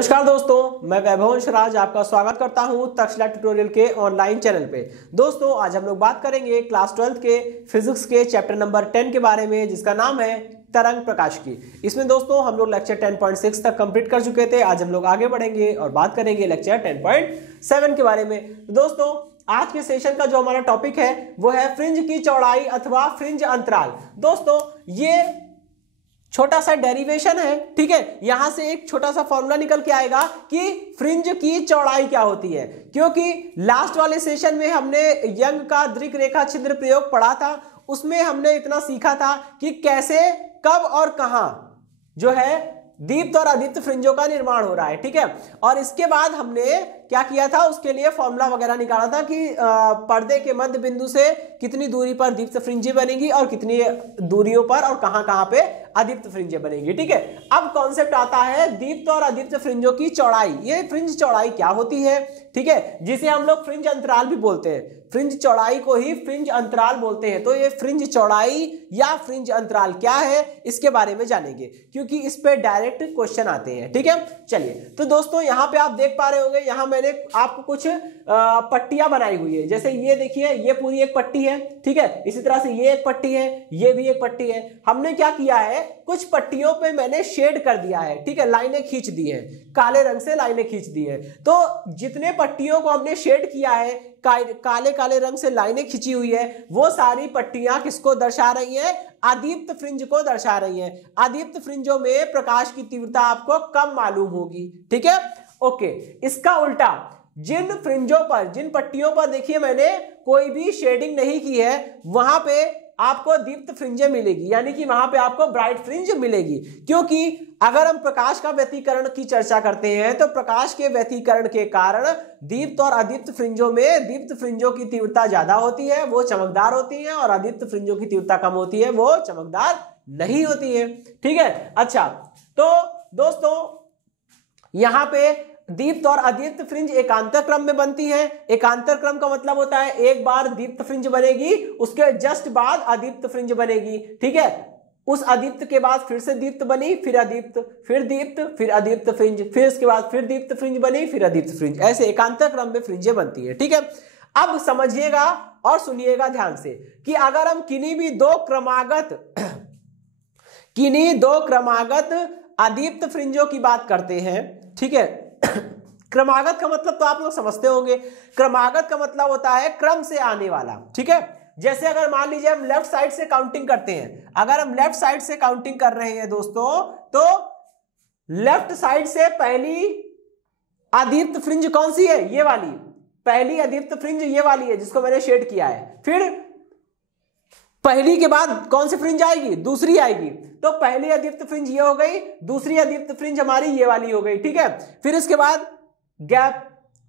नमस्कार दोस्तों, मैं वैभव अंशराज आपका स्वागत करता हूं तक्षशिला ट्यूटोरियल के ऑनलाइन चैनल पे। दोस्तों, आज हम लोग बात करेंगे क्लास 12 के फिजिक्स के चैप्टर नंबर 10 के बारे में, जिसका नाम है तरंग प्रकाश की। इसमें दोस्तों हम लोग लेक्चर 10.6 तक कंप्लीट कर चुके थे। आज हम लोग आगे बढ़ेंगे और बात करेंगे लेक्चर 10.7 के बारे में। दोस्तों, आज के सेशन का जो हमारा टॉपिक है वो है फ्रिंज की चौड़ाई अथवा फ्रिंज अंतराल। दोस्तों, ये छोटा सा डेरिवेशन है, ठीक है। यहां से एक छोटा सा फॉर्मूला निकल के आएगा कि फ्रिंज की चौड़ाई क्या होती है, क्योंकि लास्ट वाले सेशन में हमने यंग का दृक रेखा छिद्र प्रयोग पढ़ा था। उसमें हमने इतना सीखा था कि कैसे, कब और कहां जो है दीप्त और अदीप्त फ्रिंजों का निर्माण हो रहा है, ठीक है। और इसके बाद हमने क्या किया था, उसके लिए फॉर्मूला वगैरह निकाला था कि पर्दे के मध्य बिंदु से कितनी दूरी पर दीप्त फ्रिंजें बनेगी और कितनी दूरियों पर और कहां पे अदीप्त फ्रिंजें बनेगी, ठीक है। अब कॉन्सेप्ट आता है दीप्त और अदीप्त फ्रिंजों की चौड़ाई। ये फ्रिंज चौड़ाई क्या होती है, ठीक है, जिसे हम लोग फ्रिंज अंतराल भी बोलते हैं। फ्रिंज चौड़ाई को ही फ्रिंज अंतराल बोलते हैं। तो ये फ्रिंज चौड़ाई या फ्रिंज अंतराल क्या है, इसके बारे में जानेंगे, क्योंकि इस पे डायरेक्ट क्वेश्चन आते हैं, ठीक है। चलिए, तो दोस्तों यहाँ पे आप देख पा रहे होंगे, यहाँ मैंने आपको कुछ पट्टियां बनाई हुई है। जैसे ये देखिए, ये पूरी एक पट्टी है, ठीक है। इसी तरह से ये एक पट्टी है, ये भी एक पट्टी है। हमने क्या किया है, कुछ पट्टियों पे मैंने शेड कर दिया है, ठीक है, लाइनें खींच दी है, काले रंग से लाइनें खींच दी है। तो जितने पट्टियों को हमने शेड किया है, काले काले रंग से लाइनें खींची हुई है, वो सारी पट्टियां किसको दर्शा रही हैं, अदीप्त फ्रिंज को दर्शा रही हैं। अदीप्त फ्रिंजों में प्रकाश की तीव्रता आपको कम मालूम होगी, ठीक है। ओके, इसका उल्टा जिन फ्रिंजों पर, जिन पट्टियों पर देखिए मैंने कोई भी शेडिंग नहीं की है, वहां पे आपको दीप्त फ्रिंजें मिलेगी, यानी कि वहां पे आपको ब्राइट फ्रिंज मिलेगी। क्योंकि अगर हम प्रकाश का व्यतिकरण की चर्चा करते हैं तो प्रकाश के व्यतिकरण के कारण दीप्त और अदीप्त फ्रिंजों में दीप्त फ्रिंजों की तीव्रता ज्यादा होती है, वो चमकदार होती है, और अदीप्त फ्रिंजों की तीव्रता कम होती है, वो चमकदार नहीं होती है, ठीक है। अच्छा, तो दोस्तों यहां पे दीप्त और अदीप्त फ्रिंज एकांतर क्रम में बनती है। एकांतर क्रम का मतलब होता है एक बार दीप्त फ्रिंज बनेगी, उसके जस्ट बाद अदीप्त फ्रिंज बनेगी, ठीक है। उस अदीप्त के बाद फिर से दीप्त बनी, फिर अदीप्त, फिर दीप्त, फिर अदीप्त फ्रिंज, फिर इसके बाद फिर दीप्त फ्रिंज बनी, फिर अदीप्त फ्रिंज। ऐसे एकांतर क्रम में फ्रिंजें बनती है, ठीक है। अब समझिएगा और सुनिएगा ध्यान से कि अगर हम किन्हीं दो क्रमागत अदीप्त फ्रिंजों की बात करते हैं, ठीक है। क्रमागत का मतलब तो आप लोग समझते होंगे। क्रमागत का मतलब होता है क्रम से आने वाला, ठीक है। जैसे अगर मान लीजिए हम लेफ्ट साइड से काउंटिंग करते हैं, अगर हम लेफ्ट साइड से काउंटिंग कर रहे हैं दोस्तों, तो लेफ्ट साइड से पहली अदीप्त फ्रिंज कौन सी है, ये वाली। पहली अदीप्त फ्रिंज ये वाली है जिसको मैंने शेड किया है। फिर पहली के बाद कौन सी फ्रिंज आएगी, दूसरी आएगी। तो पहली अदीप्त फ्रिंज ये हो गई, दूसरी अदीप्त फ्रिंज हमारी ये वाली हो गई, ठीक है। फिर इसके बाद गैप,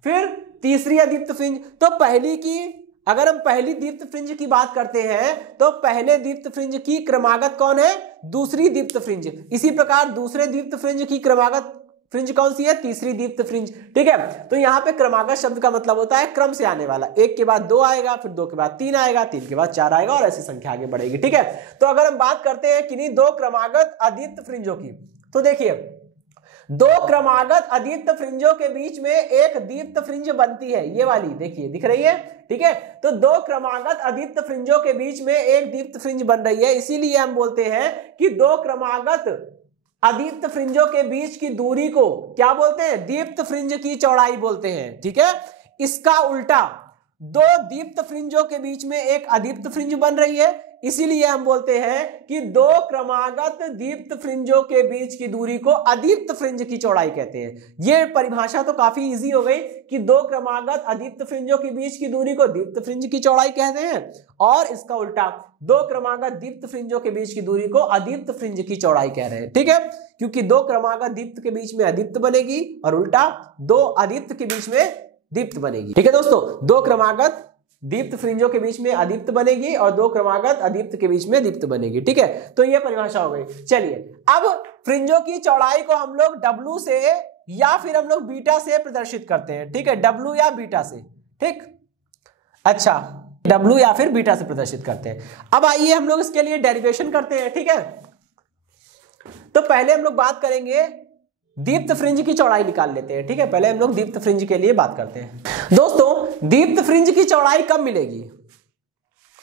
फिर तीसरी अदीप्त फ्रिंज। तो पहली की, अगर हम पहली दीप्त फ्रिंज की बात करते हैं तो पहले दीप्त फ्रिंज की क्रमागत कौन है, दूसरी दीप्त फ्रिंज। इसी प्रकार दूसरे दीप्त फ्रिंज की क्रमागत फ्रिंज कौन सी है, तीसरी दीप्त फ्रिंज, ठीक है। तो यहां पे क्रमागत शब्द का मतलब होता है क्रम से आने वाला। एक के बाद दो आएगा, फिर दो के बाद तीन आएगा, तीन के बाद चार आएगा, और ऐसी संख्या आगे बढ़ेगी, ठीक है। तो अगर हम बात करते हैं किन्हीं दो क्रमागत अदीप्त फ्रिंजों की, तो देखिए दो क्रमागत अदीप्त फ्रिंजों के बीच में एक दीप्त फ्रिंज बनती है, ये वाली देखिए, दिख रही है, ठीक है। तो दो क्रमागत अदीप्त फ्रिंजों के बीच में एक दीप्त फ्रिंज बन रही है, इसीलिए हम बोलते हैं कि दो क्रमागत अदीप्त फ्रिंजों के बीच की दूरी को क्या बोलते हैं, दीप्त फ्रिंज की चौड़ाई बोलते हैं, ठीक है। इसका उल्टा दो दीप्त फ्रिंजों के बीच में एक अदीप्त फ्रिंज बन रही है, इसीलिए हम बोलते हैं कि दो क्रमागत दीप्त फ्रिंजों के बीच की दूरी को अदीप्त फ्रिंज की चौड़ाई कहते हैं। यह परिभाषा तो काफी इजी हो गई कि दो क्रमागत अदीप्त फ्रिंजों के बीच की दूरी को दीप्त फ्रिंज की चौड़ाई कहते हैं, और इसका उल्टा दो क्रमागत दीप्त फ्रिंजों के बीच की दूरी को अदीप्त फ्रिंज की चौड़ाई कह रहे हैं, ठीक है। क्योंकि दो क्रमागत दीप्त के बीच में अदीप्त बनेगी और उल्टा दो अदीप्त के बीच में दीप्त बनेगी, ठीक है दोस्तों। दो क्रमागत दीप्त फ्रिंजों के बीच में अदीप्त बनेगी और दो क्रमागत अदीप्त के बीच में दीप्त बनेगी, ठीक है। तो ये परिभाषा हो गई। चलिए, अब फ्रिंजों की चौड़ाई को हम लोग W से या फिर हम लोग बीटा से प्रदर्शित करते हैं, ठीक है। W या बीटा से, ठीक। अच्छा, W या फिर बीटा से प्रदर्शित करते हैं। अब आइए हम लोग इसके लिए डेरिवेशन करते हैं, ठीक है। तो पहले हम लोग बात करेंगे दीप्त फ्रिंज की चौड़ाई निकाल लेते हैं। ठीक है, पहले हम लोग दीप्त फ्रिंज के लिए बात करते हैं। दोस्तों दीप्त फ्रिंज की चौड़ाई कब मिलेगी?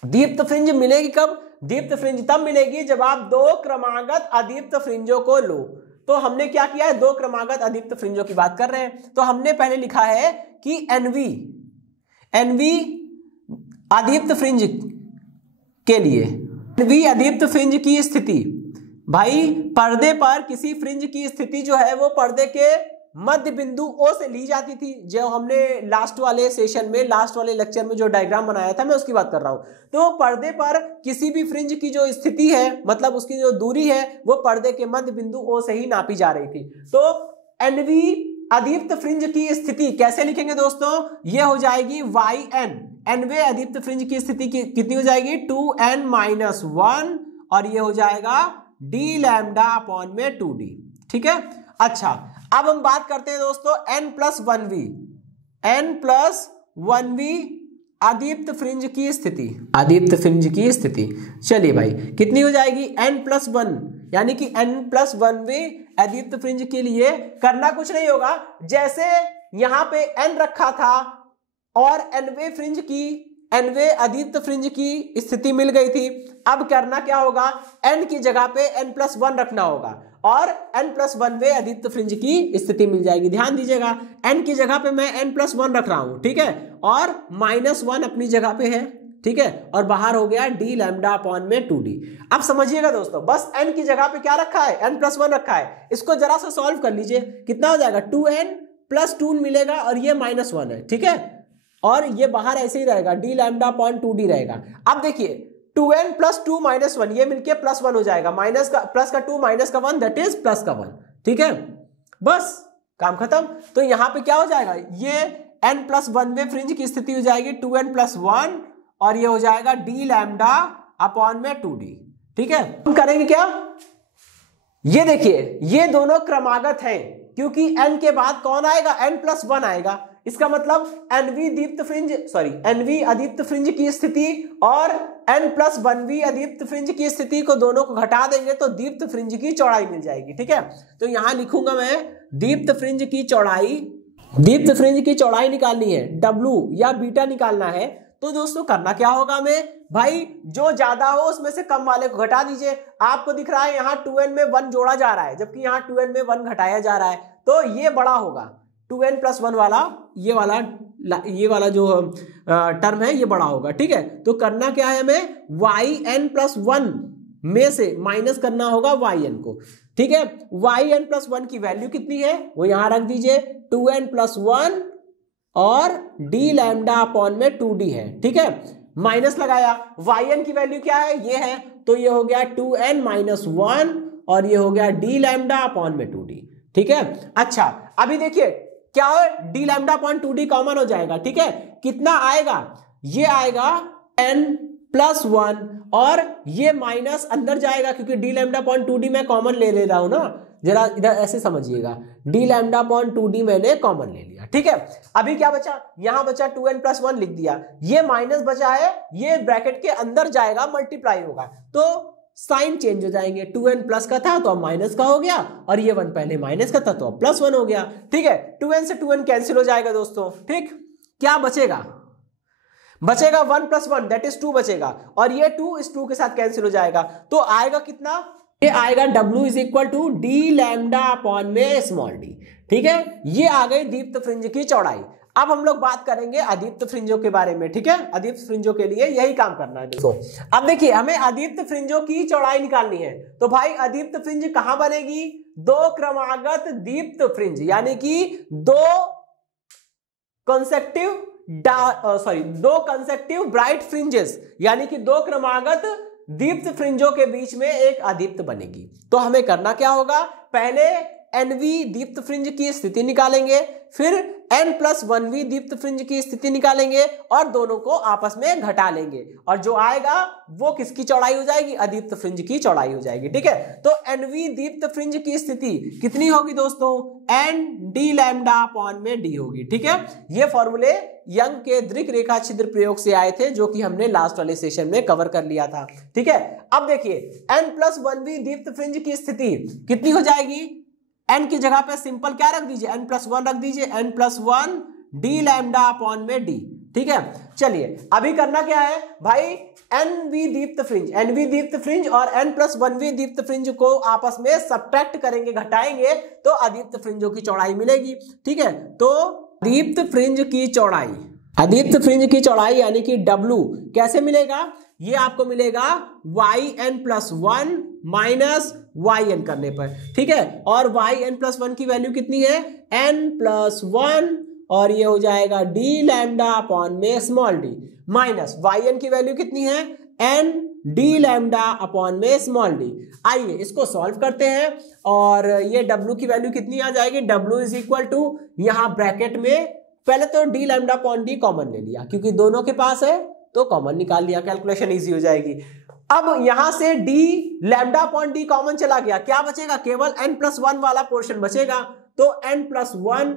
दीप्त फ्रिंज मिलेगी कब? दीप्त फ्रिंज तब मिलेगी जब आप दो क्रमागत अदीप्त फ्रिंजों को लो। तो हमने क्या किया है, दो क्रमागत अदीप्त फ्रिंजों की बात कर रहे हैं। तो हमने पहले लिखा है कि एनवी अदीप्त फ्रिंज के लिए, एनवी अदीप्त फ्रिंज की स्थिति, भाई पर्दे पर किसी फ्रिंज की स्थिति जो है वो पर्दे के मध्य बिंदु O से ली जाती थी। जो हमने लास्ट वाले सेशन में, लास्ट वाले लेक्चर में जो डायग्राम बनाया था, मैं उसकी बात कर रहा हूं। तो पर्दे पर किसी भी फ्रिंज की जो स्थिति है, मतलब उसकी जो दूरी है, वो पर्दे के मध्य बिंदु O से ही नापी जा रही थी। तो एनवी अदीप्त फ्रिंज की स्थिति कैसे लिखेंगे दोस्तों? ये हो जाएगी yn। एनवे अदीप्त फ्रिंज की स्थिति कितनी हो जाएगी? 2n-1, और ये हो जाएगा d लैम्डा अपॉन में 2d। ठीक है, अच्छा अब हम बात करते हैं दोस्तों n+1v अदीप्त फ्रिंज की स्थिति, अदीप्त फ्रिंज की स्थिति। चलिए भाई कितनी हो जाएगी? n+1, यानी कि n+1v अदीप्त फ्रिंज के लिए करना कुछ नहीं होगा। जैसे यहां पे n रखा था और एनवे अदीप्त फ्रिंज की स्थिति मिल गई थी। अब करना क्या होगा? n की जगह पे n+1 रखना होगा और n+1वे अदीप्त फ्रिंज की स्थिति मिल जाएगी। ध्यान दीजिएगा, n की जगह पे मैं n+1 रख रहा हूं, ठीक है, और -1 अपनी जगह पे है, ठीक है, और बाहर हो गया d लैम्डा अपॉन में 2d। अब समझिएगा दोस्तों, बस n की जगह पे क्या रखा है? n+1 रखा है। इसको जरा सा सॉल्व कर लीजिए, कितना हो जाएगा? 2n+2 मिलेगा और ये -1 है, ठीक है, और ये बाहर ऐसे ही रहेगा, d लैम्डा अपॉन 2d रहेगा। अब देखिए 2n+2 -1, ये मिलके +1 हो जाएगा, माइनस का प्लस का 2 माइनस का 1 दैट इज प्लस का 1, ठीक है, बस काम खत्म। तो यहां पे क्या हो जाएगा? ये n+1वे फ्रिंज की स्थिति हो जाएगी 2n+1 और ये हो जाएगा d लैम्डा अपॉन में 2d। ठीक है, हम करेंगे क्या? ये देखिए ये दोनों क्रमागत हैं, क्योंकि n के बाद कौन आएगा? n+1 आएगा। इसका मतलब एनवी अदीप्त फ्रिंज की स्थिति और n+1वी अदीप्त फ्रिंज की स्थिति को दोनों को घटा देंगे तो दीप्त फ्रिंज की चौड़ाई मिल जाएगी। ठीक है, तो यहां लिखूंगा मैं दीप्त फ्रिंज की चौड़ाई निकालनी है, W या बीटा निकालना है। तो दोस्तों करना क्या होगा हमें? भाई जो ज्यादा हो उसमें से कम वाले को घटा दीजिए। आपको दिख रहा है यहाँ 2n में 1 जोड़ा जा रहा है, जबकि यहाँ 2n में 1 घटाया जा रहा है, तो ये बड़ा होगा 2n+1 वाला, ये वाला जो टर्म है ये बड़ा होगा। ठीक है, तो करना क्या है हमें? yn+1 में से माइनस करना होगा yn को। ठीक है, yn+1 की वैल्यू कितनी है वो यहां रख दीजिए, 2n+1 और d लैम्डा अपॉन में 2d है। ठीक है, माइनस लगाया, yn की वैल्यू क्या है? ये है, तो ये हो गया 2n-1 और ये हो गया d लैम्डा अपॉन में 2d। ठीक है, अच्छा अभी देखिए क्या हो, d lambda upon 2d common हो जाएगा। ठीक है, कितना आएगा? ये आएगा n+1 और ये माइनस अंदर जाएगा, क्योंकि d लैम्डा अपॉन 2d मैं कॉमन ले रहा हूं ना, जरा इधर ऐसे समझिएगा, d लैम्डा अपॉन 2d मैंने कॉमन ले लिया। ठीक है, अभी क्या बचा? यहां बचा 2n+1 लिख दिया, ये माइनस बचा है, ये ब्रैकेट के अंदर जाएगा, मल्टीप्लाई होगा, तो साइन चेंज हो जाएंगे, 2n प्लस का था तो अब माइनस का हो गया, और ये 1 पहले माइनस का था तो अब +1 हो गया। ठीक है, 2n से 2n कैंसिल हो जाएगा दोस्तों। ठीक, क्या बचेगा? 1 + 1 दैट इज 2 बचेगा, और ये 2 इस 2 के साथ कैंसिल हो जाएगा, तो आएगा कितना? ये आएगा W = d लैम्डा अपॉन में d। ठीक है, ये आ गई दीप्त फ्रिंज की चौड़ाई। अब हम लोग बात करेंगे अदीप्त फ्रिंजों के बारे में। ठीक है, अदीप्त फ्रिंजों के लिए यही काम करना है दोस्तों। अब देखिए हमें अदीप्त फ्रिंजों की चौड़ाई निकालनी है, तो भाई अदीप्त फ्रिंज कहां बनेगी? दो क्रमागत दीप्त फ्रिंज, यानी कि दो कंसेक्टिव ब्राइट फ्रिंजेस, यानी कि दो क्रमागत दीप्त फ्रिंजों के बीच में एक अदीप्त बनेगी। तो हमें करना क्या होगा? पहले एनवी दीप्त फ्रिंज की स्थिति निकालेंगे, फिर n+1वी दीप्त फ्रिंज की स्थिति निकालेंगे और दोनों को आपस में घटा लेंगे, और जो आएगा वो किसकी चौड़ाई हो जाएगी? अदीप्त फ्रिंज की चौड़ाई हो जाएगी। ठीक है, तो एनवी दीप्त फ्रिंज की स्थिति कितनी होगी दोस्तों? n d लैम्डा अपॉन में d होगी। ठीक है, ये फॉर्मूले यंग के दृक रेखा छिद्र प्रयोग से आए थे, जो कि हमने लास्ट वाले सेशन में कवर कर लिया था। ठीक है, अब देखिए n+1वी दीप्त फ्रिंज की स्थिति कितनी हो जाएगी? एन की जगह पे सिंपल क्या रख दीजिए, n+1 रख दीजिए, n+1 डी लैम्डा अपॉन में डी। ठीक है, चलिए अभी करना क्या है भाई, एनवी दीप्त फ्रिंज और n+1वीं दीप्त फ्रिंज को आपस में सब्ट्रैक्ट करेंगे, घटाएंगे तो अदीप्त फ्रिंजों की चौड़ाई मिलेगी। ठीक है, तो दीप्त फ्रिंज की चौड़ाई, अदीप्त फ्रिंज की चौड़ाई यानी कि W कैसे मिलेगा, ये आपको मिलेगा yn+1 माइनस yn करने पर। ठीक है, और yn+1 की वैल्यू कितनी है, n+1 और ये हो जाएगा डी लैम्डा अपॉन में स्मॉल डी, माइनस yn की वैल्यू कितनी है, n डी लैम्डा अपॉन में स्मॉल डी। आइए इसको सॉल्व करते हैं और ये W की वैल्यू कितनी आ जाएगी, W इज इक्वल टू, यहाँ ब्रैकेट में पहले तो D lambda upon D common ले लिया क्योंकि दोनों के पास है तो कॉमन निकाल लिया, कैलकुलेशन इजी हो जाएगी। अब यहां से D lambda upon D common चला गया, क्या बचेगा, केवल n+1 वाला पोर्शन बचेगा, तो n+1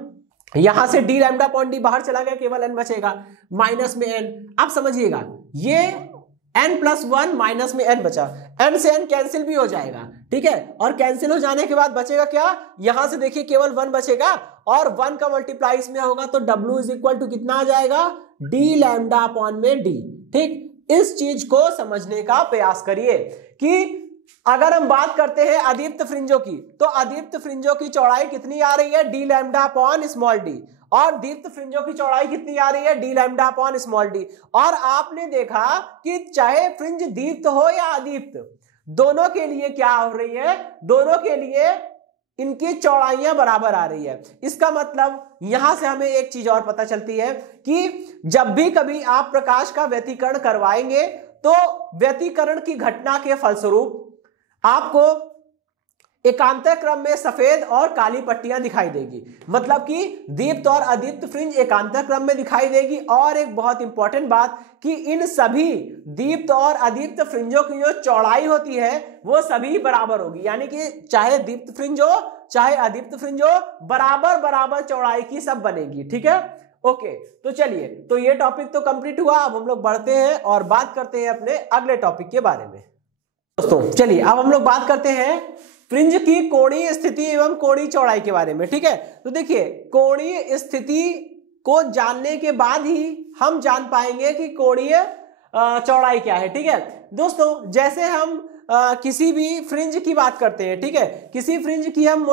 यहां से डी लैम्डा अपॉन डी बाहर चला गया, केवल n बचेगा, माइनस में n। अब समझिएगा ये n+1 माइनस में n बचा, n से n कैंसिल भी हो जाएगा। ठीक है, और कैंसिल हो जाने के बाद बचेगा क्या, यहां से देखिए केवल 1 बचेगा और 1 का मल्टीप्लाई इसमें होगा तो W इज इक्वल टू कितना आ जाएगा, डी लैम्डा अपॉन में डी। ठीक, इस चीज को समझने का प्रयास करिए कि अगर हम बात करते हैं अदीप्त फ्रिंजों की, तो अदीप्त फ्रिंजों की चौड़ाई कितनी आ रही है, d lambda upon small D, और दीप्त फ्रिंजों की चौड़ाई कितनी आ रही है, d lambda upon small D. और आपने देखा कि चाहे फ्रिंज दीप्त हो या अदीप्त, दोनों के लिए क्या हो रही है, दोनों के लिए इनकी चौड़ाइयां बराबर आ रही है। इसका मतलब यहां से हमें एक चीज और पता चलती है कि जब भी कभी आप प्रकाश का व्यतिकरण करवाएंगे तो व्यतिकरण की घटना के फलस्वरूप आपको एकांतर क्रम में सफेद और काली पट्टियां दिखाई देगी, मतलब कि दीप्त और अदीप्त फ्रिंज एकांतर क्रम में दिखाई देगी। और एक बहुत इंपॉर्टेंट बात कि इन सभी दीप्त और अदीप्त फ्रिंजों की जो चौड़ाई होती है वो सभी बराबर होगी, यानी कि चाहे दीप्त फ्रिंज हो चाहे अदीप्त फ्रिंज हो, बराबर बराबर चौड़ाई की सब बनेगी। ठीक है, ओके, तो चलिए, तो ये टॉपिक तो कंप्लीट हुआ। अब हम लोग बढ़ते हैं और बात करते हैं अपने अगले टॉपिक के बारे में। दोस्तों चलिए अब हम लोग बात करते हैं फ्रिंज की कोणीय स्थिति एवं कोणीय चौड़ाई के बारे में। ठीक है, तो देखिए कोणीय स्थिति को जानने के बाद ही हम जान पाएंगे कि कोणीय चौड़ाई क्या है। ठीक है दोस्तों, जैसे हम किसी भी फ्रिंज की बात करते हैं, ठीक है, किसी फ्रिंज की हम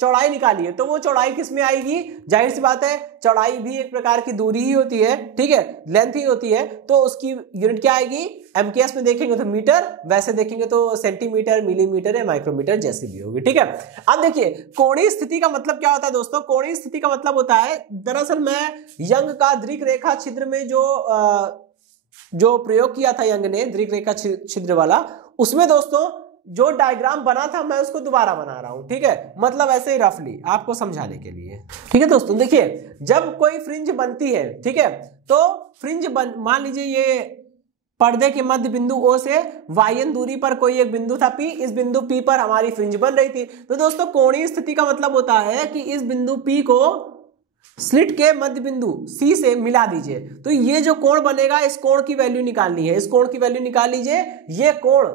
चौड़ाई निकालिए तो वो चौड़ाई किस में आएगी, जाहिर सी बात है चौड़ाई भी एक प्रकार की दूरी ही होती है। ठीक है, लेंथ ही होती है, तो उसकी यूनिट क्या आएगी, एमकेएस में देखेंगे तो मीटर, वैसे देखेंगे तो सेंटीमीटर, मिलीमीटर या माइक्रोमीटर जैसी भी होगी। ठीक है, अब देखिए कोणीय स्थिति का मतलब क्या होता है दोस्तों, कोणीय स्थिति का मतलब होता है, दरअसल मैं यंग का दृक रेखा छिद्र में जो प्रयोग किया था यंग ने, दृक रेखा छिद्र वाला, उसमें दोस्तों जो डायग्राम बना था मैं उसको दोबारा बना रहा हूं। ठीक है, मतलब ऐसे ही रफली आपको समझाने के लिए। ठीक है दोस्तों, देखिए जब कोई फ्रिंज बनती है, ठीक है, तो फ्रिंज मान लीजिए ये पर्दे के मध्य बिंदु O से yn दूरी पर कोई एक बिंदु था P, इस बिंदु P पर हमारी फ्रिंज बन रही थी। तो दोस्तों कोणीय स्थिति का मतलब होता है कि इस बिंदु P को स्लिट के मध्य बिंदु C से मिला दीजिए, तो ये जो कोण बनेगा इस कोण की वैल्यू निकालनी है, इस कोण की वैल्यू निकाल लीजिए। ये कोण,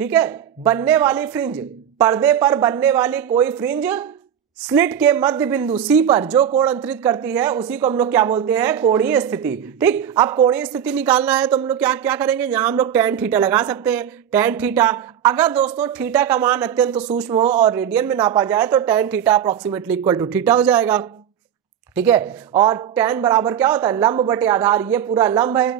ठीक है, बनने वाली फ्रिंज, पर्दे पर बनने वाली कोई फ्रिंज स्लिट के मध्य बिंदु C पर जो कोण अंतरित करती है उसी को हम लोग क्या बोलते हैं, कोणीय स्थिति। ठीक, अब कोणीय स्थिति निकालना है तो हम लोग क्या करेंगे, यहां हम लोग tan थीटा लगा सकते हैं। tan थीटा, अगर दोस्तों थीटा का मान अत्यंत सूक्ष्म हो और रेडियन में नापा जाए तो tan theta approximately equal to theta हो जाएगा। ठीक है, और tan बराबर क्या होता है, लंब बटे आधार, ये पूरा लंब है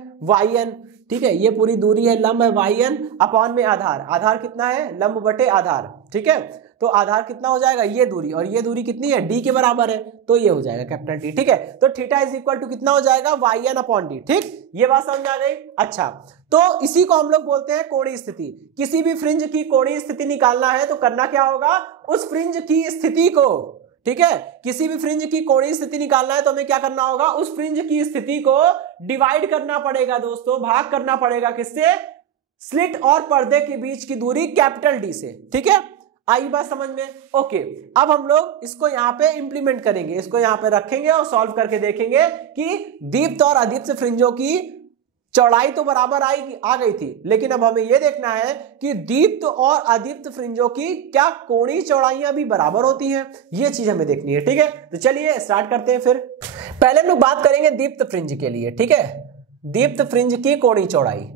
yn, ठीक है, ये पूरी दूरी है लंब है yn अपॉन में आधार, आधार कितना है, लंब बटे आधार। ठीक है, तो आधार कितना हो जाएगा, ये दूरी, और ये दूरी कितनी है, d के बराबर है, तो ये हो जाएगा कैपिटल T। ठीक है, तो थीटा इज इक्वल टू कितना हो जाएगा, yn अपॉन d। ठीक, ये बात समझ आ गई। अच्छा, तो इसी को हम लोग बोलते हैं कोणीय स्थिति। किसी भी फ्रिंज की कोणीय स्थिति निकालना है तो करना क्या होगा, उस फ्रिंज की स्थिति को, ठीक है, किसी भी फ्रिंज की कोणीय स्थिति निकालना है तो हमें क्या करना होगा, उस फ्रिंज की स्थिति को डिवाइड करना पड़ेगा दोस्तों, भाग करना पड़ेगा किससे, स्लिट और पर्दे के बीच की दूरी कैपिटल D से। ठीक है, आई बात समझ में। ओके, अब हम लोग इसको यहाँ पे इंप्लीमेंट करेंगे, इसको यहाँ पे रखेंगे और सॉल्व करके देखेंगे कि दीप्त और अदीप्त फ्रिंजों की चौड़ाई तो बराबर आ गई थी, लेकिन अब हमें यह देखना है कि दीप्त और अदीप्त फ्रिंजों की क्या कोणीय चौड़ाइयां भी बराबर होती हैं, ये चीज हमें देखनी है। ठीक है, तो चलिए स्टार्ट करते हैं। फिर पहले हम लोग बात करेंगे दीप्त फ्रिंज के लिए। ठीक है, दीप्त फ्रिंज की कोणीय चौड़ाई।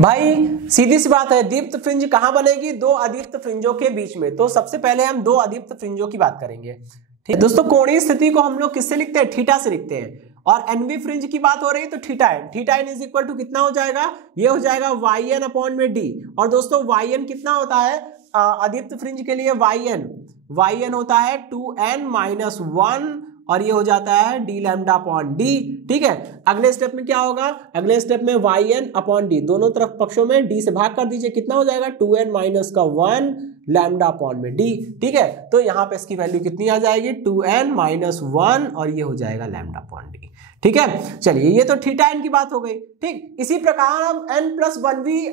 भाई सीधी सी बात है, दीप्त फ्रिंज कहां बनेगी? दो अदीप्त फ्रिंजों के बीच में। तो सबसे पहले हम दो अदीप्त फ्रिंजों की बात करेंगे। ठीक है दोस्तों, कोणीय स्थिति को हम लोग किससे लिखते हैं? थीटा से लिखते हैं। और एनवी फ्रिंज की बात हो रही है तो theta n is equal to कितना हो जाएगा? ये हो जाएगा वाई एन अपॉन में डी। और दोस्तों वाई एन कितना होता है अदीप्त फ्रिंज के लिए? वाई एन होता है 2n-1 और ये हो जाता है डी लैम्डा अपॉन डी। ठीक है, अगले स्टेप में क्या होगा? अगले स्टेप में वाई एन अपॉन डी, दोनों तरफ पक्षों में डी से भाग कर दीजिए, कितना हो जाएगा? 2n-1 लैम्डा अपॉन में डी। ठीक है, तो यहाँ पे इसकी वैल्यू कितनी आ जाएगी? 2n-1 और ये हो जाएगा लैम्डा अपॉन डी। ठीक है, चलिए ये तो थीटा एन की बात हो गई। ठीक, इसी प्रकार हम n+1v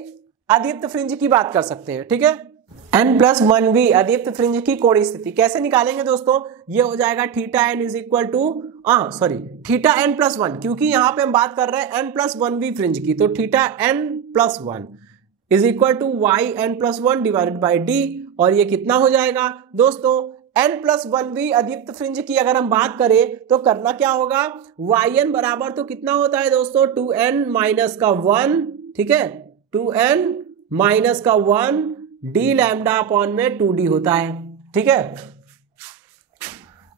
अदीप्त फ्रिंज की बात कर सकते हैं। ठीक है, n+1v अदीप्त फ्रिंज की कोणीय स्थिति कैसे निकालेंगे दोस्तों? ये हो जाएगा theta n is equal to theta n+1, क्योंकि यहाँ पे हम बात कर रहे हैं n+1v फ्रिंज की, तो theta n+1 is equal to y n+1 divided by d. और ये कितना हो जाएगा दोस्तों? n+1v अदीप्त फ्रिंज की अगर हम बात करें तो करना क्या होगा? yn बराबर तो कितना होता है दोस्तों? 2n-1। ठीक है, 2n-1 डी लैम्डा अपॉन में 2d होता है। ठीक है,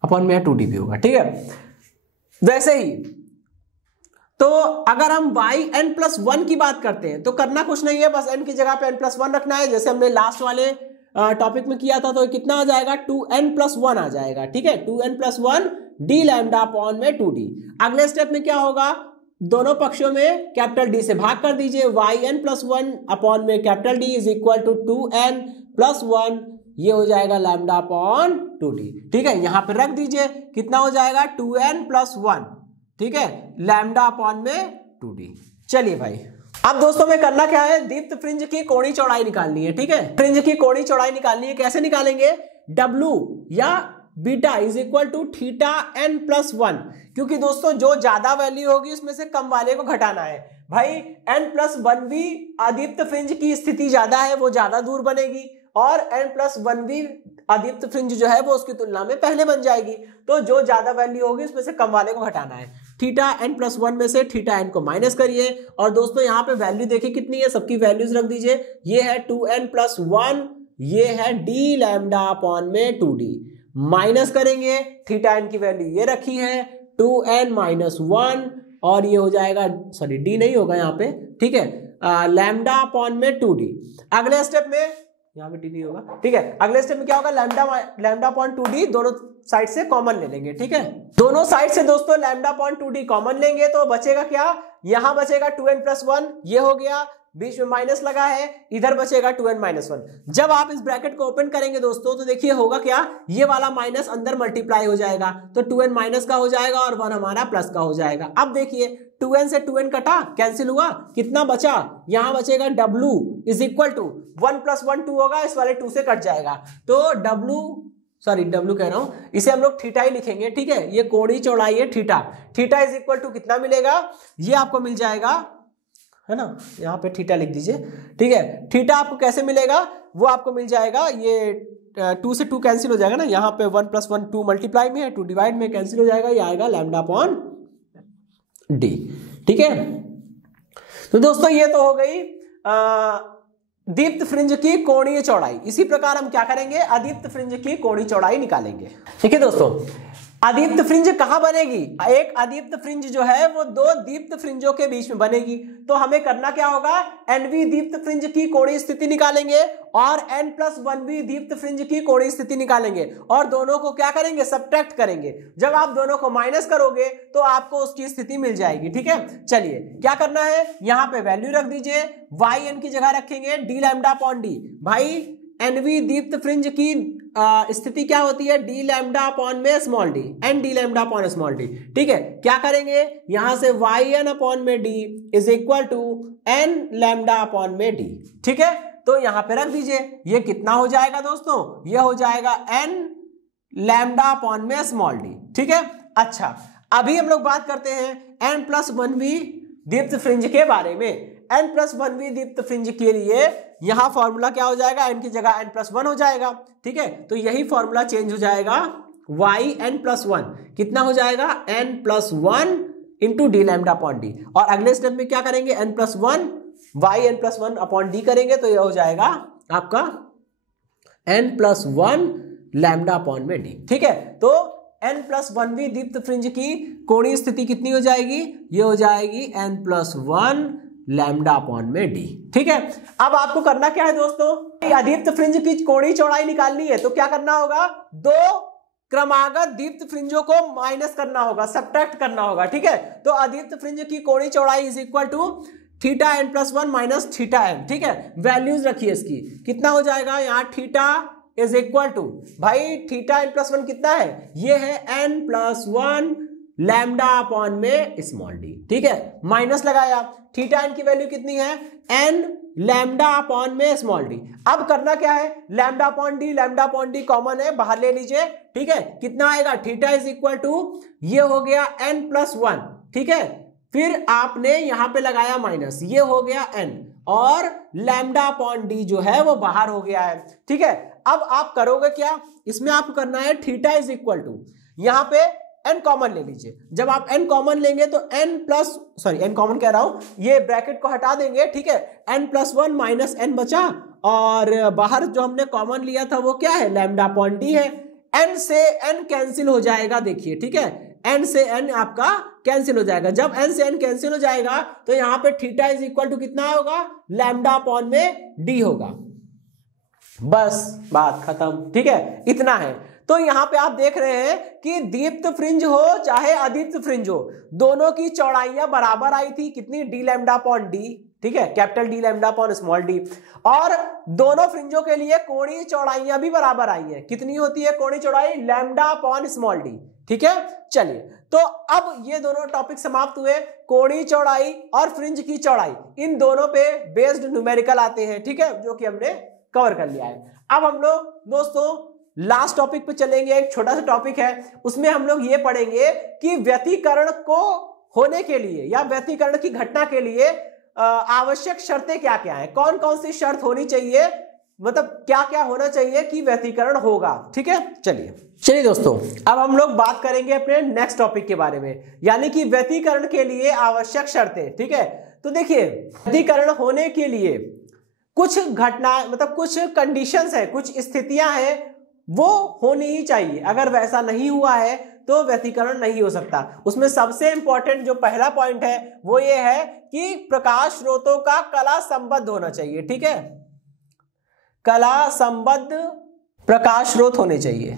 अपॉन में 2d भी होगा। ठीक है, वैसे ही तो अगर हम yn+1 की बात करते हैं तो करना कुछ नहीं है, बस n की जगह पे n+1 रखना है, जैसे हमने लास्ट वाले टॉपिक में किया था। तो कितना आ जाएगा? 2n+1 आ जाएगा। ठीक है, 2n+1 डी लैम्डा अपॉन में 2d। अगले स्टेप में क्या होगा? दोनों पक्षों में कैपिटल डी से भाग कर दीजिए, yn+1 अपॉन में capital D is equal to 2n+1, ये हो जाएगा लैम्डा अपॉन 2d। ठीक है, यहां पर रख दीजिए, कितना हो जाएगा? 2n+1। ठीक है, लैम्डा अपॉन में 2d। चलिए भाई, अब दोस्तों में करना क्या है? दीप्त फ्रिंज की कोणीय चौड़ाई निकालनी है। ठीक है, फ्रिंज की कोणीय चौड़ाई निकालनी है। कैसे निकालेंगे? W या beta is equal to theta n+1, क्योंकि दोस्तों जो ज्यादा वैल्यू होगी उसमें से कम वाले को घटाना है। भाई n+1v अदीप्त फ्रिंज की स्थिति ज्यादा है, वो ज्यादा दूर बनेगी, और n+1v अदीप्त फ्रिंज जो है वो उसकी तुलना में पहले बन जाएगी। तो जो ज्यादा वैल्यू होगी उसमें से कम वाले को घटाना है। थीटा n+1 में से थीटा n को माइनस करिए, और दोस्तों यहाँ पे वैल्यू देखिए कितनी है, सबकी वैल्यूज रख दीजिए। ये है 2n+1, ये है डी लैम्डा अपॉन में 2d। माइनस करेंगे, थीटा n की वैल्यू ये रखी है 2n-1, और ये हो जाएगा, सॉरी डी नहीं होगा यहाँ पे। ठीक है, लैम्डा अपॉन में 2d। अगले स्टेप में यहाँ पे डी नहीं होगा। ठीक है, अगले स्टेप में क्या होगा? लैम्डा अपॉन 2d दोनों साइड से कॉमन ले लेंगे। ठीक है, दोनों साइड से दोस्तों लैम्डा अपॉन 2d कॉमन लेंगे तो बचेगा क्या? यहाँ बचेगा 2n+1, ये हो गया, बीच में माइनस लगा है, इधर बचेगा 2n-1। जब आप इस ब्रैकेट को ओपन करेंगे दोस्तों तो देखिए होगा क्या? ये वाला माइनस अंदर मल्टीप्लाई हो जाएगा, तो 2n- का हो जाएगा और 1 हमारा प्लस का हो जाएगा। अब देखिए 2n से 2n कटा, कैंसिल हुआ, कितना बचा? यहां बचेगा w इज इक्वल टू 1 + 1 2 होगा, इस वाले 2 से कट जाएगा, तो w कह रहा हूं, इसे हम लोग थीटा ही लिखेंगे। ठीक है, ये कोणीय चौड़ाई है थीटा इज इक्वल टू कितना मिलेगा? ये आपको मिल जाएगा, है ना, यहाँ पे थीटा लिख दीजिए। ठीक है, थीटा आपको कैसे मिलेगा? वो आपको मिल जाएगा, ये 2 से 2 कैंसिल हो जाएगा ना, यहाँ पे 1 + 1 2 मल्टीप्लाई में है, 2 डिवाइड में कैंसिल हो जाएगा, ये आएगा लैम्डा अपॉन डी। ठीक है, तो दोस्तों ये तो हो गई दीप्त फ्रिंज की कोणीय चौड़ाई। इसी प्रकार हम क्या करेंगे? अदीप्त फ्रिंज की कोणीय चौड़ाई निकालेंगे। ठीक है दोस्तों, अदीप्त फ्रिंज कहां बनेगी? एक अदीप्त फ्रिंज जो है वो दो दीप्त फ्रिंजों के बीच में बनेगी। तो हमें करना क्या होगा? एनवी दीप्त फ्रिंज की कोणीय स्थिति निकालेंगे और n+1v दीप्त फ्रिंज की कोणीय स्थिति निकालेंगे, और दोनों को क्या करेंगे? सब्ट्रैक्ट करेंगे। जब आप दोनों को माइनस करोगे तो आपको उसकी स्थिति मिल जाएगी। ठीक है, चलिए क्या करना है? यहाँ पे वैल्यू रख दीजिए, yn की जगह रखेंगे डी लैम्डा अपॉन डी। भाई एनवी दीप्त फ्रिंज की स्थिति क्या होती है? डी लैम्डा अपॉन में small d, n d lambda upon small d. ठीक है, क्या करेंगे? यहां से yn अपॉन में d is equal to n lambda upon में डी। ठीक है, तो यहां पे रख दीजिए, ये कितना हो जाएगा दोस्तों? ये हो जाएगा एन लैम्डा अपॉन में स्मॉल डी। ठीक है, अच्छा अभी हम लोग बात करते हैं n+1v दीप्त फ्रिंज के बारे में। n+1वीं दीप्त फ्रिंज के लिए यहां फॉर्मूला क्या हो जाएगा, n की जगह n+1 हो जाएगा। ठीक है, तो यही फॉर्मूला चेंज हो जाएगा, yn+1 कितना हो जाएगा, n+1 into D lambda upon D. और अगले स्टेप में क्या करेंगे, n+1 yn+1 अपॉन डी करेंगे, तो यह हो जाएगा आपका n+1 लैम्डा अपॉन में डी। ठीक है, तो n+1वीं दीप्त फ्रिंज की कोणीय स्थिति कितनी हो जाएगी, ये हो जाएगी n+1 लैम्डा अपॉन में डी। ठीक है, अब आपको करना क्या है दोस्तों, अदीप्त फ्रिंज की कोणीय चौड़ाई निकालनी है, तो क्या करना होगा, दो क्रमागत दीप्त फ्रिंजों को माइनस करना होगा, सब्ट्रैक्ट करना होगा। ठीक है, तो अदीप्त फ्रिंज की कोणीय चौड़ाई is equal to θn+1 minus θm। ठीक है, वैल्यूज रखिए इसकी, कितना हो जाएगा, यहाँ थीटा इज इक्वल टू, भाई θn+1 कितना है, ये है n+1 लैम्डा अपॉन में स्मॉल डी। ठीक है, माइनस लगाया, θn की वैल्यू कितनी है, n लैम्डा अपॉन में स्मॉल डी। अब करना क्या है, लैम्डा अपॉन डी कॉमन है, बाहर ले लीजिए। ठीक है, कितना आएगा, थीटा इज इक्वल टू, ये हो गया n+1। ठीक है, फिर आपने यहां पे लगाया माइनस, ये हो गया n, और लैम्डा अपॉन डी जो है वो बाहर हो गया है। ठीक है, अब आप करोगे क्या, इसमें आपको करना है थीटा इज इक्वल टू, यहां पे n कॉमन ले लीजिए। जब आप n कॉमन लेंगे तो n कॉमन कह रहा हूं, ये ब्रैकेट को हटा देंगे। ठीक है, n+1 माइनस n बचा, और बाहर जो हमने कॉमन लिया था वो क्या है, लैम्डा अपॉन डी है। n से n कैंसिल हो जाएगा, देखिए। ठीक है, n से n आपका कैंसिल हो जाएगा। जब n से n कैंसिल हो जाएगा तो यहां पे थीटा इज इक्वल टू कितना होगा, लैम्डा अपॉन में डी होगा। बस बात खत्म। ठीक है, इतना है। तो यहां पे आप देख रहे हैं कि दीप्त फ्रिंज हो चाहे अदीप्त फ्रिंज हो, दोनों की चौड़ाइयां बराबर आई थी, कितनी, डी लैम्डा अपॉन डी। ठीक है, capital D lambda upon small D. और दोनों फ्रिंजों के लिए कोणीय चौड़ाइयां भी बराबर आई हैं। कितनी होती है कोणीय चौड़ाई, लैम्डा अपॉन स्मॉल डी। ठीक है, चलिए, तो अब ये दोनों टॉपिक समाप्त हुए, कोणीय चौड़ाई और फ्रिंज की चौड़ाई, इन दोनों पे बेस्ड न्यूमेरिकल आते हैं। ठीक है, जो कि हमने कवर कर लिया है। अब हम लोग दोस्तों लास्ट टॉपिक पे चलेंगे, एक छोटा सा टॉपिक है, उसमें हम लोग ये पढ़ेंगे कि व्यतिकरण को होने के लिए या व्यतिकरण की घटना के लिए आवश्यक शर्तें क्या क्या है, कौन कौन सी शर्त होनी चाहिए, मतलब क्या क्या होना चाहिए कि व्यतिकरण होगा। ठीक है, चलिए दोस्तों, अब हम लोग बात करेंगे अपने नेक्स्ट टॉपिक के बारे में, यानी कि व्यतिकरण के लिए आवश्यक शर्तें। ठीक है, तो देखिए, व्यतिकरण होने के लिए कुछ घटना, मतलब कुछ कंडीशंस है, कुछ स्थितियां हैं, वो होनी ही चाहिए। अगर वैसा नहीं हुआ है तो व्यतिकरण नहीं हो सकता। उसमें सबसे इंपॉर्टेंट जो पहला पॉइंट है वो ये है कि प्रकाश स्रोतों का कला संबद्ध होना चाहिए। ठीक है, कला संबद्ध प्रकाश स्रोत होने चाहिए।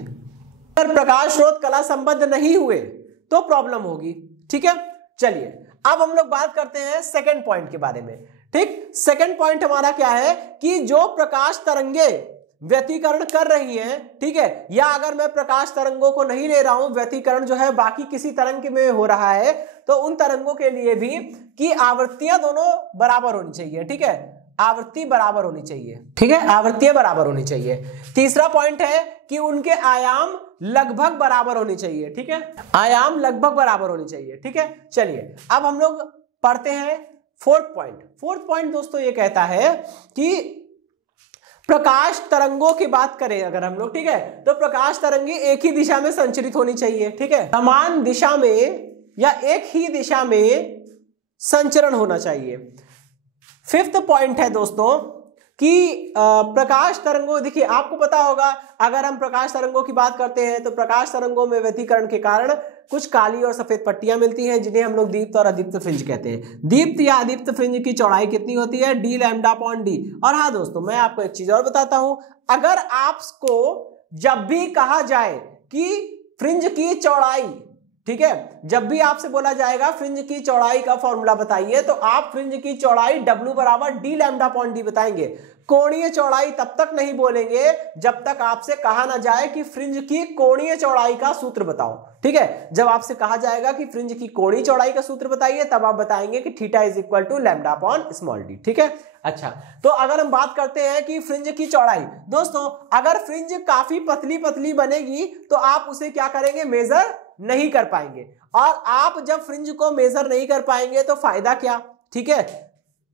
अगर प्रकाश स्रोत कला संबद्ध नहीं हुए तो प्रॉब्लम होगी। ठीक है, चलिए अब हम लोग बात करते हैं सेकंड पॉइंट के बारे में। ठीक, सेकंड पॉइंट हमारा क्या है कि जो प्रकाश तरंगे व्यतिकरण कर रही हैं, ठीक है, या अगर मैं प्रकाश तरंगों को नहीं ले रहा हूं, व्यतिकरण जो है बाकी किसी तरंग में हो रहा है, तो उन तरंगों के लिए भी कि आवृत्तियां दोनों बराबर होनी चाहिए। ठीक है, आवृत्ति बराबर होनी चाहिए। ठीक है, आवृत्तियां बराबर होनी चाहिए। तीसरा पॉइंट है कि उनके आयाम लगभग बराबर होनी चाहिए। ठीक है, आयाम लगभग बराबर होनी चाहिए। ठीक है, चलिए अब हम लोग पढ़ते हैं फोर्थ पॉइंट। फोर्थ पॉइंट दोस्तों ये कहता है कि प्रकाश तरंगों की बात करें अगर हम लोग, ठीक है, तो प्रकाश तरंगे एक ही दिशा में संचरित होनी चाहिए। ठीक है, समान दिशा में या एक ही दिशा में संचरण होना चाहिए। फिफ्थ पॉइंट है दोस्तों कि प्रकाश तरंगों, देखिए आपको पता होगा, अगर हम प्रकाश तरंगों की बात करते हैं तो प्रकाश तरंगों में व्यतिकरण के कारण कुछ काली और सफेद पट्टियां मिलती हैं, जिन्हें हम लोग दीप्त और अदीप्त फ्रिंज कहते हैं। दीप्त या अदीप्त फ्रिंज की चौड़ाई कितनी होती है, डी लैम्डा अपॉन डी। और हाँ दोस्तों, मैं आपको एक चीज और बताता हूं, अगर आपको जब भी कहा जाए कि फ्रिंज की चौड़ाई, ठीक है, जब भी आपसे बोला जाएगा फ्रिंज की चौड़ाई का फॉर्मूला बताइए, तो आप फ्रिंज की चौड़ाई W बराबर डी लैम्डा अपॉन डी बताएंगे। कोणीय चौड़ाई तब तक नहीं बोलेंगे जब तक आपसे कहा ना जाए कि फ्रिंज की कोणीय चौड़ाई का सूत्र बताओ। ठीक है, जब आपसे कहा जाएगा कि फ्रिंज की कोणीय चौड़ाई का सूत्र बताइए, तब आप बताएंगे कि theta is equal to lambda upon small d. ठीक है, अच्छा, तो अगर हम बात करते हैं कि फ्रिंज की चौड़ाई, दोस्तों अगर फ्रिंज काफी पतली पतली बनेगी तो आप उसे क्या करेंगे, मेजर नहीं कर पाएंगे। और आप जब फ्रिंज को मेजर नहीं कर पाएंगे तो फायदा क्या, ठीक है।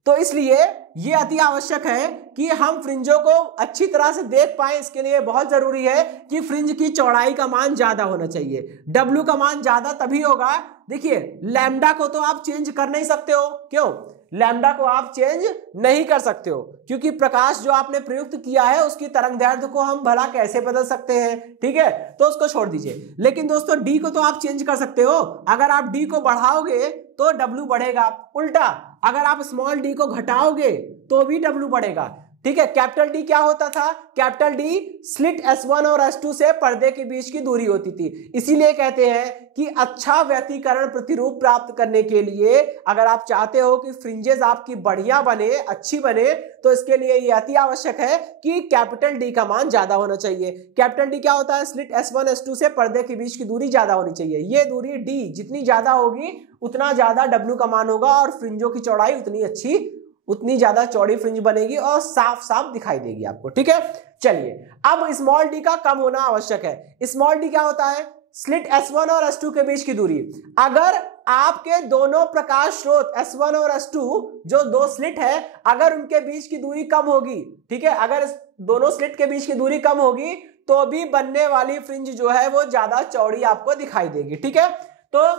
तो इसलिए ये अति आवश्यक है कि हम फ्रिंजों को अच्छी तरह से देख पाए। इसके लिए बहुत जरूरी है कि फ्रिंज की चौड़ाई का मान ज्यादा होना चाहिए। डब्ल्यू का मान ज्यादा तभी होगा, देखिए लैम्डा को तो आप चेंज कर नहीं सकते हो, क्यों, लैम्डा को आप चेंज नहीं कर सकते हो क्योंकि प्रकाश जो आपने प्रयुक्त किया है उसकी तरंगदैर्ध्य को हम भला कैसे बदल सकते हैं, ठीक है, तो उसको छोड़ दीजिए। लेकिन दोस्तों डी को तो आप चेंज कर सकते हो। अगर आप डी को बढ़ाओगे तो डब्ल्यू बढ़ेगा, उल्टा अगर आप स्मॉल डी को घटाओगे तो भी डब्ल्यू बढ़ेगा, ठीक है। कैपिटल डी क्या होता था, कैपिटल डी स्लिट S1 और S2 से पर्दे के बीच की दूरी होती थी। इसीलिए कहते हैं कि अच्छा व्यतिकरण प्रतिरूप प्राप्त करने के लिए अगर आप चाहते हो कि फ्रिंजेस आपकी बढ़िया बने, अच्छी बने, तो इसके लिए यह अति आवश्यक है कि कैपिटल डी का मान ज्यादा होना चाहिए। कैपिटल डी क्या होता है, स्लिट S1 S2 से पर्दे के बीच की दूरी ज्यादा होनी चाहिए। ये दूरी डी जितनी ज्यादा होगी उतना ज्यादा डब्ल्यू का मान होगा और फ्रिंजों की चौड़ाई उतनी अच्छी, उतनी ज्यादा चौड़ी फ्रिंज बनेगी और साफ साफ दिखाई देगी आपको, ठीक है। चलिए अब स्मॉल डी का कम होना आवश्यक है। स्मॉल डी क्या होता है, स्लिट S1 और S2 के बीच की दूरी। अगर आपके दोनों प्रकाश स्रोत S1 और S2 जो दो स्लिट है, अगर उनके बीच की दूरी कम होगी, ठीक है, अगर दोनों स्लिट के बीच की दूरी कम होगी तो भी बनने वाली फ्रिंज जो है वो ज्यादा चौड़ी आपको दिखाई देगी, ठीक है। तो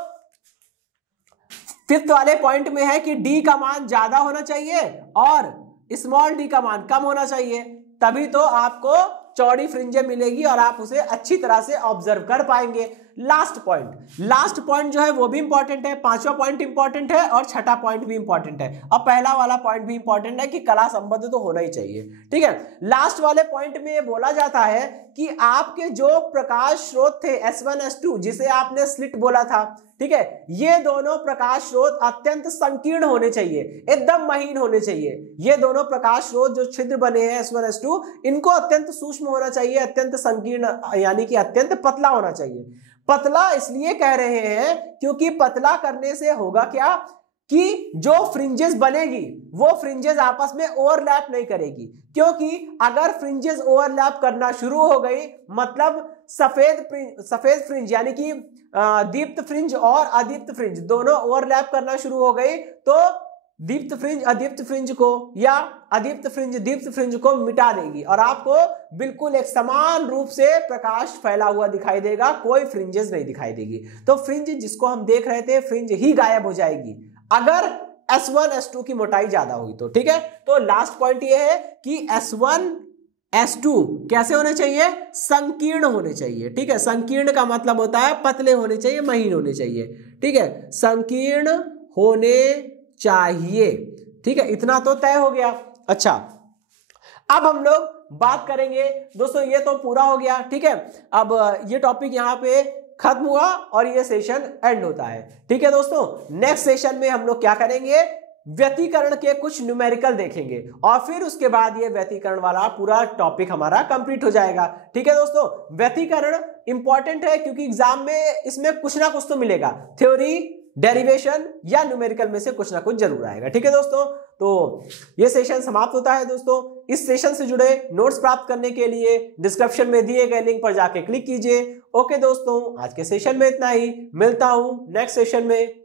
फिफ्थ वाले पॉइंट में है कि डी का मान ज्यादा होना चाहिए और स्मॉल डी का मान कम होना चाहिए, तभी तो आपको चौड़ी फ्रिंजें मिलेगी और आप उसे अच्छी तरह से ऑब्जर्व कर पाएंगे। लास्ट पॉइंट जो है वो भी इंपॉर्टेंट है, पांचवा पॉइंट इंपॉर्टेंट है और छठा पॉइंट भी इंपॉर्टेंट है और पहला वाला पॉइंट भी इंपॉर्टेंट है कि कला संबंध तो होना ही चाहिए, ठीक है। लास्ट वाले पॉइंट में ये बोला जाता है कि आपके जो प्रकाश स्रोत थे S1 S2 जिसे आपने स्लिट बोला था, ठीक है, ये दोनों प्रकाश स्रोत अत्यंत संकीर्ण होने चाहिए, एकदम महीन होने चाहिए। ये दोनों प्रकाश स्रोत जो छिद्र बने हैं S1 S2 इनको अत्यंत सूक्ष्म होना चाहिए, अत्यंत संकीर्ण यानी कि अत्यंत पतला होना चाहिए। पतला इसलिए कह रहे हैं क्योंकि पतला करने से होगा क्या कि जो फ्रिंजेस बनेगी वो फ्रिंजेस आपस में ओवरलैप नहीं करेगी, क्योंकि अगर फ्रिंजेस ओवरलैप करना शुरू हो गई मतलब सफेद फ्रिंज यानी कि दीप्त फ्रिंज और अदीप्त फ्रिंज दोनों ओवरलैप करना शुरू हो गई तो दीप्त फ्रिंज अदीप्त फ्रिंज को या अदीप्त फ्रिंज दीप्त फ्रिंज को मिटा देगी और आपको बिल्कुल एक समान रूप से प्रकाश फैला हुआ दिखाई देगा, कोई फ्रिंजेस नहीं दिखाई देगी। तो फ्रिंज जिसको हम देख रहे थे फ्रिंज ही गायब हो जाएगी अगर S1 S2 की मोटाई ज्यादा हुई तो, ठीक है। तो लास्ट पॉइंट ये है कि S1 S2 कैसे होने चाहिए, संकीर्ण होने चाहिए, ठीक है। संकीर्ण का मतलब होता है पतले होने चाहिए, महीन होने चाहिए, ठीक है, संकीर्ण होने चाहिए, ठीक है, इतना तो तय हो गया। अच्छा अब हम लोग बात करेंगे दोस्तों, ये तो पूरा हो गया, ठीक है। अब ये टॉपिक यहाँ पे खत्म हुआ और ये सेशन एंड होता है, ठीक है दोस्तों। नेक्स्ट सेशन में हम लोग क्या करेंगे, व्यतिकरण के कुछ न्यूमेरिकल देखेंगे और फिर उसके बाद ये व्यतिकरण वाला पूरा टॉपिक हमारा कंप्लीट हो जाएगा, ठीक है दोस्तों। व्यतिकरण इंपॉर्टेंट है क्योंकि एग्जाम में इसमें कुछ ना कुछ तो मिलेगा, थ्योरी, डेरिवेशन या न्यूमेरिकल में से कुछ ना कुछ जरूर आएगा, ठीक है दोस्तों। तो ये सेशन समाप्त होता है दोस्तों। इस सेशन से जुड़े नोट्स प्राप्त करने के लिए डिस्क्रिप्शन में दिए गए लिंक पर जाके क्लिक कीजिए। ओके दोस्तों, आज के सेशन में इतना ही, मिलता हूं नेक्स्ट सेशन में।